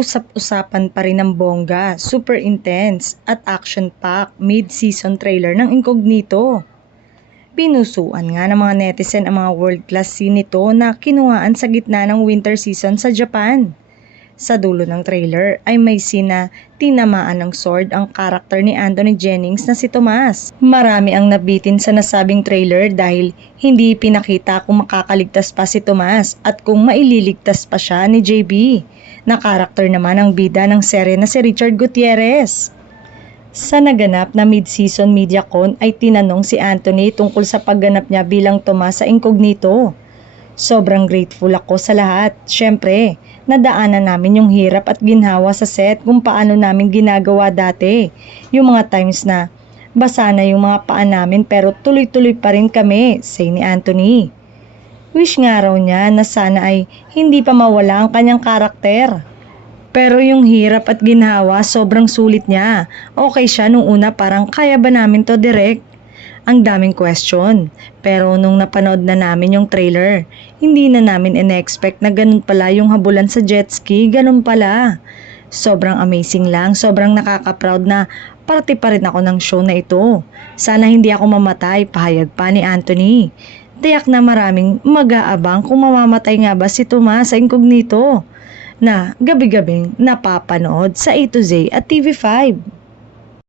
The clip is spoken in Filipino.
Usap-usapan pa rin ng bongga, super intense at action-packed mid-season trailer ng Incognito. Pinusuan nga ng mga netizen ang mga world-class scene nito na kinuhaan sa gitna ng winter season sa Japan. Sa dulo ng trailer ay may scene na tinamaan ng sword ang karakter ni Anthony Jennings na si Tomas. Marami ang nabitin sa nasabing trailer dahil hindi pinakita kung makakaligtas pa si Tomas at kung maililigtas pa siya ni JB, na karakter naman ang bida ng serye na si Richard Gutierrez. Sa naganap na mid-season media con ay tinanong si Anthony tungkol sa pagganap niya bilang Tomas sa Incognito. Sobrang grateful ako sa lahat. Syempre, nadaanan namin yung hirap at ginhawa sa set kung paano namin ginagawa dati. Yung mga times na basa na yung mga paa namin pero tuloy-tuloy pa rin kami, say ni Anthony. Wish nga raw niya na sana ay hindi pa mawala ang kanyang karakter. Pero yung hirap at ginhawa sobrang sulit niya. Okay siya nung una, parang kaya ba namin to direct? Ang daming question. Pero nung napanood na namin yung trailer, hindi na namin in-expect na ganun pala yung habulan sa jet ski, ganun pala. Sobrang amazing lang, sobrang nakaka-proud na parte pa rin ako ng show na ito. Sana hindi ako mamatay, pahayag pa ni Anthony. Tiyak na maraming mag-aabang kung mamamatay nga ba si Tomas sa Incognito, na gabi-gabing napapanood sa A to Z at TV5.